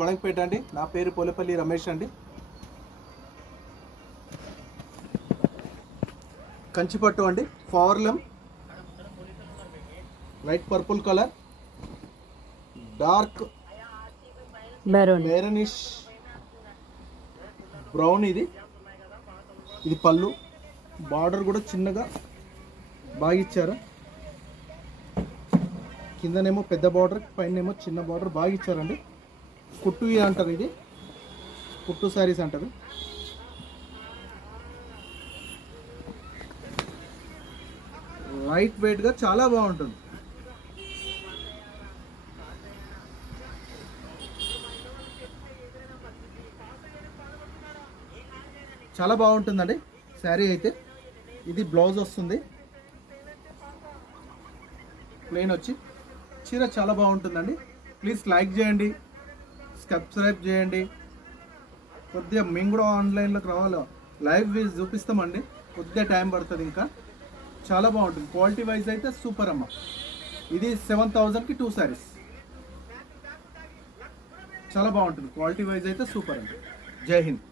బడంగపేట అండి. నా పేరు పోలేపల్లి రమేష్ అండి. కంచిపట్టు అండి, ఫార్లమ్, light purple colour, dark maroonish brown. ఇది పళ్ళు. బార్డర్ కూడా చిన్నగా బాగా ఇచ్చారు. కిందనేమో పెద్ద బార్డర్, పైనేమో చిన్న బార్డర్ బాగా ఇచ్చారండి. కుట్టు అంటారు, ఇది కుట్టు శారీస్ అంటారు. లైట్ వెయిట్గా చాలా బాగుంటుంది. చాలా బాగుంటుందండి శారీ అయితే. ఇది బ్లౌజ్ వస్తుంది ప్లెయిన్ వచ్చి. చీర చాలా బాగుంటుందండి. ప్లీజ్ లైక్ చేయండి, సబ్స్క్రైబ్ చేయండి. కొద్దిగా మేము కూడా ఆన్లైన్లోకి రావాలి, లైవ్ చూపిస్తామండి. కొద్దిగా టైం పడుతుంది ఇంకా. చాలా బాగుంటుంది. క్వాలిటీ వైజ్ అయితే సూపర్ అమ్మ. ఇది 7,000కి 2 శారీస్. చాలా బాగుంటుంది. క్వాలిటీ వైజ్ అయితే సూపర్ అండి. జై హింద్.